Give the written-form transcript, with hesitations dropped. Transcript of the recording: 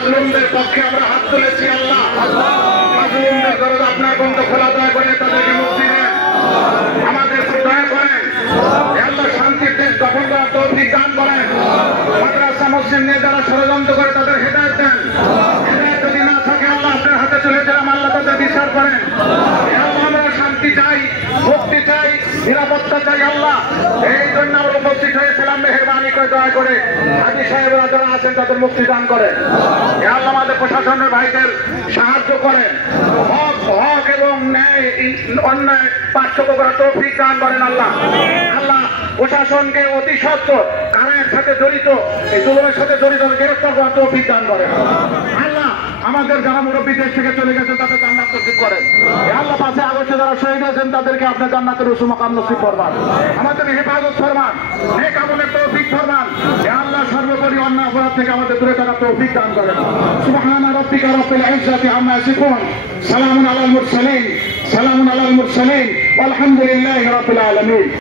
মাজলুমদের পক্ষে আমরা হাত তুলেছি আল্লাহ মাজলুমদের দরজা আপনার বন্ধ খোলা দয়া করে তাদেরকে মুক্তি দেন আমাদের দয়া করেন আল্লাহ শান্তির দেশ গঠন করার তৌফিক দান করেন মাদ্রাসা মসজিদ নিয়ে যারা ষড়যন্ত্র করে তাদের হেদায়েত দেন হেদায়েত যদি না থাকে আল্লাহ আপনার হাতে চলে গেলাম আল্লাহ তাদের বিচার করেন আল্লাহ আমরা শান্তি চাই মুক্তি চাই নিরাপত্তা চাই আল্লাহ এই জন্য আমরা উপস্থিত হয়েছিলাম মেহেরবানি করে দয়া করে হাজী সাহেবরা যারা আছেন তাদের মুক্তি দান করেন আল্লাহ আমাদের প্রশাসনের ভাইদের সাহায্য করেন হক এবং ন্যায় অন্যায় পার্থক্য করার তৌফিক দান করেন আল্লাহ আল্লাহ প্রশাসনকে অতি সত্বর কারণের সাথে জড়িত এই জুলুমের সাথে জড়িত গ্রেফতার করার তৌফিক দান করেন আল্লাহ আমাদের যারা মুরব্বী দেশ থেকে চলে গেছেন তাদের জান্নাত নসিব করেন আল্লাহ 5 আগস্টে যারা শহীদ হয়েছেন তাদেরকে আপনার জান্নাতের উঁচু মাকাম নসিব ফরমান আমাদের হেফাজত ফরমান নেক আমলের তৌফিক ফরমান আল্লাহ সর্বোপরি অন্যায় অপরাধ থেকে আমাদের দূরে থাকার তৌফিক দান করেন সুবহান রাব্বিকা রাব্বিল ইজ্জাতি আম্মা ইয়াসিফুন সালামুন আলাল মুরসালিন ওয়ালহামদুলিল্লাহি রাব্বিল আলামিন।